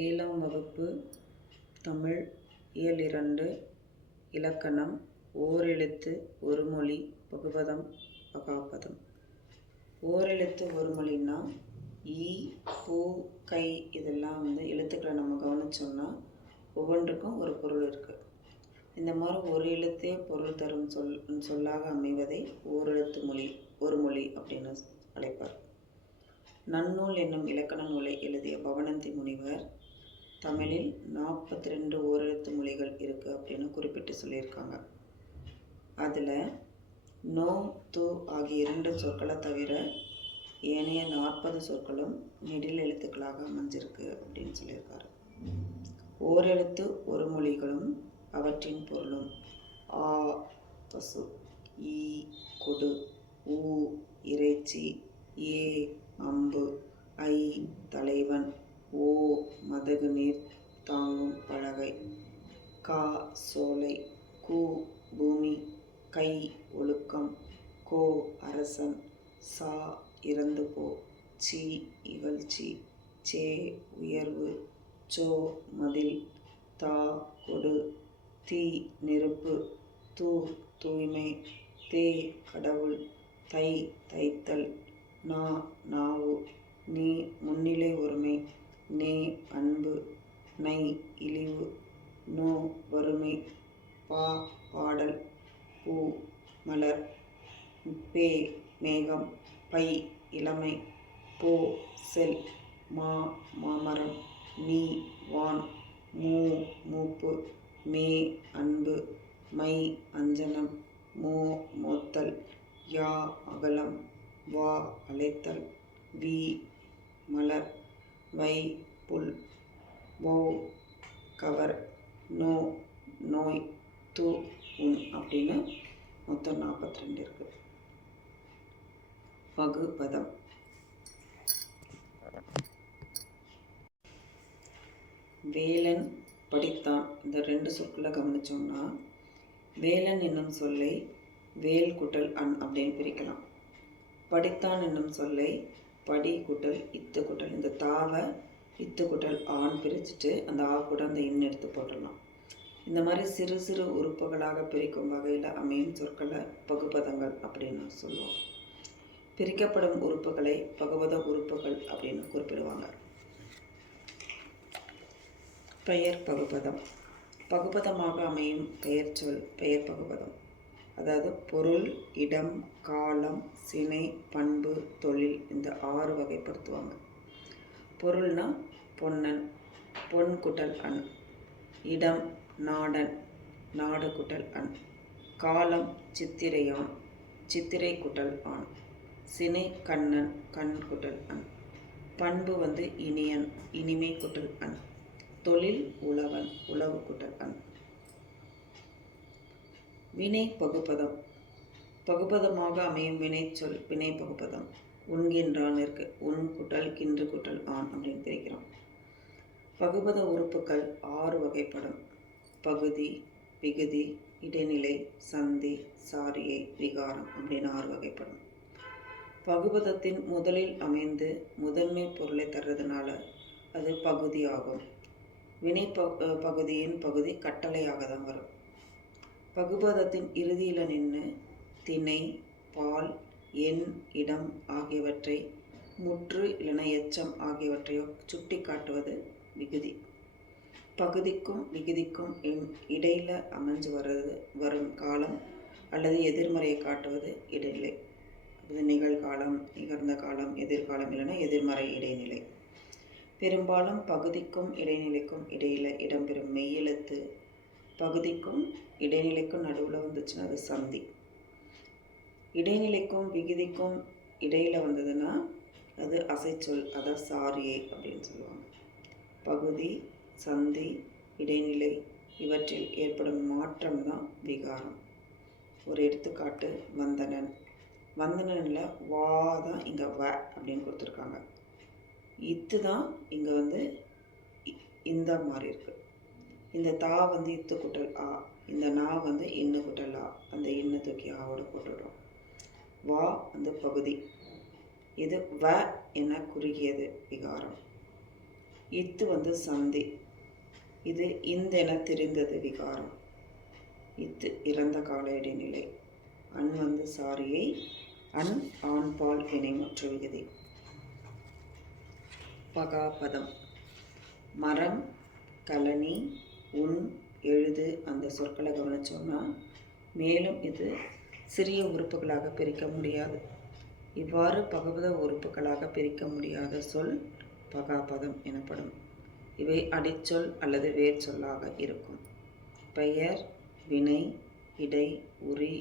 ஏழாம் வகுப்பு தமிழ் இயல் 2 இலக்கணம் ஓரெழுத்து ஒரு மொழி பகுபதம் பகாபதம். ஓரெழுத்து ஒரு மொழின்னா ஈ பூ கை இதெல்லாம் எழுத்துக்களை நம்ம கவனிச்சோம்னா ஒவ்வொன்றுக்கும் ஒரு பொருள் இருக்குது. இந்த மாதிரி ஒரு எழுத்தே பொருள் தரும் சொல்லாக அமைவதை ஓரெழுத்து மொழி ஒரு மொழி அப்படின்னு அழைப்பார். நன்னூல் என்னும் இலக்கண நூலை எழுதிய பவணந்தி முனிவர் தமிழில் 42 ஓரெழுத்து மொழிகள் இருக்குது அப்படின்னு குறிப்பிட்டு சொல்லியிருக்காங்க. அதில் நோ து ஆகிய 2 சொற்களை தவிர ஏனைய 40 சொற்களும் நெடில் எழுத்துக்களாக அமைஞ்சிருக்கு அப்படின்னு சொல்லியிருக்காரு. ஓரெழுத்து ஒரு மொழிகளும் அவற்றின் பொருளும் ஆ பசு, ஈ கொடு, ஊ இறைச்சி, ஏ அம்பு, ஐ தலைவன், ஓ மதகு நீர் தாங்கும் பலகை, கா சோலை, கு பூமி, கை ஒழுக்கம், கோ அரசன், சா இறந்து போ, சி இகழ்ச்சி, சே உயர்வு, சோ மதில், தா கொடு, தீ நெருப்பு, து தூய்மை, தே கடவுள், தை தைத்தல், நா நாவு, நீ முன்னிலை ஒருமை, நே அன்பு, நை இழிவு, நோ வறுமை, பா பாடல், பூ மலர், பே மேகம், பை இளமை, போ செல், மா மாமரம், மீ வான், மூ மூப்பு, மே அன்பு, மை அஞ்சனம், மோ மோத்தல், யா அகலம், வா அழைத்தல், வி மலர், வை புல், வௌ கவர், நோ நோய், து உன் அப்படின்னு மொத்தம் 42 இருக்கு. பகுபதம். வேலன் படித்தான் இந்த 2 சொற்களை கவனிச்சோம்னா வேலன் என்னும் சொல்லை வேல் குட்டல் அன் அப்படின்னு பிரிக்கலாம். படித்தான் என்னும் சொல்லை படி குட்டல் இத்து குட்டல், இந்த தாவை இத்து குட்டல் ஆண் பிரிச்சுட்டு அந்த ஆ கூட அந்த இன் எடுத்து போட்டுடலாம். இந்த மாதிரி சிறு சிறு உறுப்புகளாக பிரிக்கும் வகையில் அமையும் சொற்களை பகுபதங்கள் அப்படின்னு சொல்லுவோம். பிரிக்கப்படும் உறுப்புகளை பகுபத உறுப்புகள் அப்படின்னு குறிப்பிடுவாங்க. பெயர் பகுபதம். பகுபதமாக அமையும் பெயர் சொல் பெயர் பகுபதம். அதாவது பொருள், இடம், காலம், சினை, பண்பு, தொழில் இந்த 6 வகைப்படுத்துவாங்க. பொருள்னா பொன்னன், பொன் குட்டல் அன். இடம் நாடன், நாடு குட்டல் அன். காலம் சித்திரையான், சித்திரை குட்டல் ஆண். சினை கண்ணன், கண் குட்டல் அன். பண்பு இனியன், இனிமை குட்டல் அன். தொழில் உழவன், உழவு குட்டல் அன். வினை பகுபதம். பகுபதமாக அமையும் வினைச்சொல் வினை பகுபதம். உண்கின்றான் இருக்கு, உன் குட்டல் கின்று குட்டல் ஆண் அப்படின்னு பிரிக்கிறோம். பகுபத உறுப்புகள் 6 வகைப்படும். பகுதி, விகுதி, இடைநிலை, சந்தி, சாரியை, விகாரம் அப்படின்னு 6 வகைப்படும். பகுபதத்தின் முதலில் அமைந்து முதன்மை பொருளை தர்றதுனால அது பகுதி ஆகும். வினை பகுதியின் பகுதி கட்டளையாக தான் வரும். பகுபதத்தின் இறுதியில் நின்று திணை, பால், எண், இடம் ஆகியவற்றை முற்று இல்லைனா எச்சம் ஆகியவற்றையோ சுட்டி காட்டுவது விகுதி. பகுதிக்கும் விகுதிக்கும் இடையில் அமைஞ்சு வரும் காலம் அல்லது எதிர்மறையை காட்டுவது இடைநிலை. அது நிகழ்காலம், நிகழ்ந்த காலம், எதிர்காலம் இல்லைன்னா எதிர்மறை இடைநிலை. பெரும்பாலும் பகுதிக்கும் இடைநிலைக்கும் இடையில் இடம்பெறும் மெய்யெழுத்து பகுதிக்கும் இடைநிலைக்கும் நடுவில் வந்துச்சுன்னா அது சந்தி. இடைநிலைக்கும் விகுதிக்கும் இடையில் வந்ததுன்னா அது அசைச்சொல், அதான் சாரியை அப்படின்னு சொல்லுவாங்க. பகுதி, சந்தி, இடைநிலை இவற்றில் ஏற்படும் மாற்றம் தான் விகாரம். ஒரு எடுத்துக்காட்டு வந்தனன். வந்தனனில் வா தான் இங்கே வ அப்படின்னு கொடுத்துருக்காங்க. இத்து தான் இங்கே இந்த மாதிரி இருக்குது. இந்த தா இத்து குட்டல் ஆ, இந்த நா இன்னு குட்டல் ஆ, அந்த இன்னு தூக்கி ஆவோட போட்டுடுறோம். வா பகுதி, இது வ என குறுகியது விகாரம். இத்து வந்து சந்தி. இது இந்தென தெரிந்தது விகாரம். இத்து இறந்த கால இடைநிலை. அன் வந்து சாரியை. அன் ஆண்பால் வினைமுற்று விகுதி. பகாபதம். மரம், கழனி, உன், எழுது அந்த சொற்களை கவனிச்சோம்னா மேலும் இது சிறிய உறுப்புகளாக பிரிக்க முடியாது. இவ்வாறு பகுபத உறுப்புகளாக பிரிக்க முடியாத சொல் பகாபதம் எனப்படும். இவை அடிச்சொல் அல்லது வேர் சொல்லாக இருக்கும். பெயர், வினை, இடை, உரி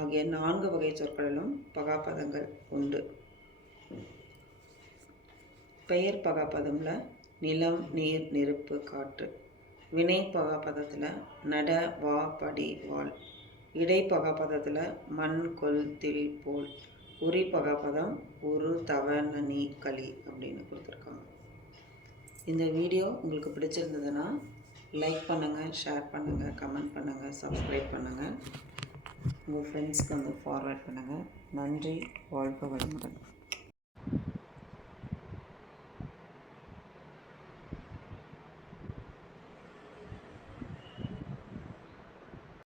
ஆகிய 4 வகை சொற்களிலும் பகாபதங்கள் உண்டு. பெயர் பகாபதம்ல நிலம், நீர், நெருப்பு, காற்று. வினை பகாபதத்தில் நட, வா, படி, வாள். இடை பகாபதத்தில் மண், கொல், தில், போல். உரி பகாபதம் உரு, தவ, நனி, களி அப்படின்னு கொடுத்துருக்காங்க. இந்த வீடியோ உங்களுக்கு பிடிச்சிருந்ததுன்னா லைக் பண்ணுங்கள், ஷேர் பண்ணுங்கள், கமெண்ட் பண்ணுங்கள், சப்ஸ்கிரைப் பண்ணுங்கள். உங்கள் ஃப்ரெண்ட்ஸ்க்கு வந்து ஃபார்வர்ட் பண்ணுங்கள். நன்றி. வாழ்க வளமுடன்.